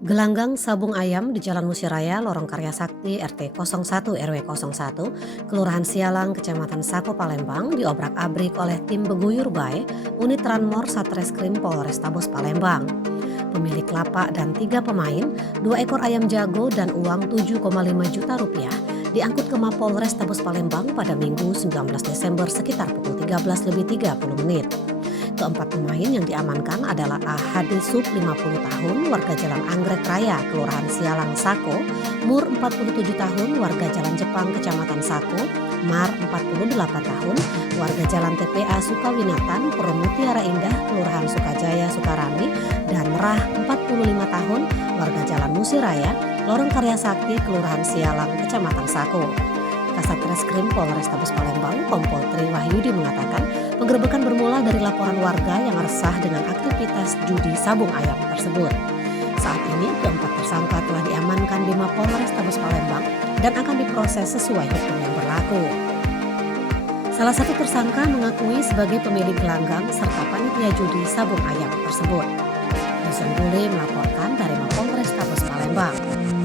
Gelanggang sabung ayam di Jalan Musiraya, Lorong Karya Sakti, RT 01 RW 01, Kelurahan Sialang, Kecamatan Sako, Palembang, diobrak-abrik oleh tim Beguyur Bae, unit Ranmor Satreskrim Polrestabes Palembang. Pemilik lapak dan 3 pemain, 2 ekor ayam jago dan uang 7,5 juta rupiah diangkut ke Mapolres Tabes Palembang pada Minggu 19 Desember sekitar pukul 13.30 menit. Keempat pemain yang diamankan adalah AHD Sub 50 tahun warga Jalan Anggrek Raya, Kelurahan Sialang Sako, Mur 47 tahun warga Jalan Jepang, Kecamatan Sako, Mar 48 tahun warga Jalan TPA Sukawinatan, Mutiara Indah, Kelurahan Sukajaya, Sukarami, dan Rah 45 tahun warga Jalan Musiraya, Lorong Karya Sakti, Kelurahan Sialang, Kecamatan Sako. Kasat Reskrim Polrestabes Palembang, Kompol Tri Wahyudi mengatakan penggerebekan bermula dari laporan warga yang resah dengan aktivitas judi sabung ayam tersebut. Saat ini keempat tersangka telah diamankan di Mapolrestabes Palembang dan akan diproses sesuai hukum yang berlaku. Salah satu tersangka mengakui sebagai pemilik gelanggang serta panitia judi sabung ayam tersebut. Dusun Bule melaporkan dari Mapolrestabes Palembang.